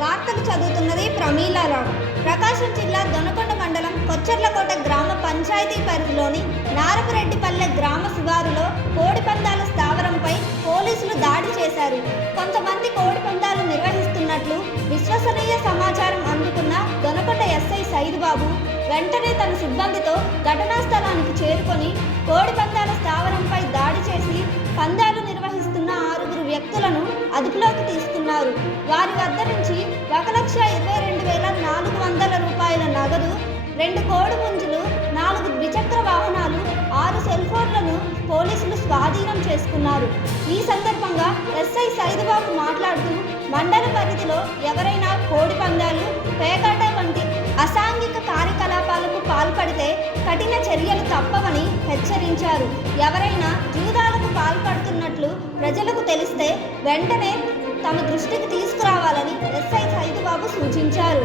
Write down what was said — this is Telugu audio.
వార్తలు చదువుతున్నది ప్రమీలారావు. ప్రకాశం జిల్లా దొనకొండ మండలం కొచ్చర్లకోట గ్రామ పంచాయతీ పరిధిలోని నారపురెడ్డిపల్లె గ్రామ శివారులో కోడిపందాల స్థావరంపై పోలీసులు దాడి చేశారు. కొంతమంది కోడిపందాలు నిర్వహిస్తున్నట్లు విశ్వసనీయ సమాచారం అందుకున్న దొనకొండ ఎస్ఐ సైదుబాబు వెంటనే తన సిబ్బందితో ఘటనా స్థలానికి చేరుకొని కోడిపందాల స్థావరంపై దాడి చేసి పందాలు నిర్వహిస్తున్న 6 వ్యక్తులను అదుపులోకి తీసుకున్నారు. వారి వద్ద నుంచి 1,22,400 రూపాయల నగదు, 2 కోడి పుంజులు, 4 ద్విచక్ర వాహనాలు, 6 సెల్ ఫోన్లను పోలీసులు స్వాధీనం చేసుకున్నారు. ఈ సందర్భంగా ఎస్ఐ సైదుబాబు మాట్లాడుతూ మండల పరిధిలో ఎవరైనా కోడి పందాలు, పేకాట వంటి అసాంఘిక కార్యకలాపాలకు పాల్పడితే కఠిన చర్యలు తప్పవని హెచ్చరించారు. ఎవరైనా జూదాలకు పాల్పడుతున్నట్లు ప్రజలకు తెలిస్తే వెంటనే తమ దృష్టికి తీసుకురావాలని ఎస్ఐ సైదుబాబు సూచించారు.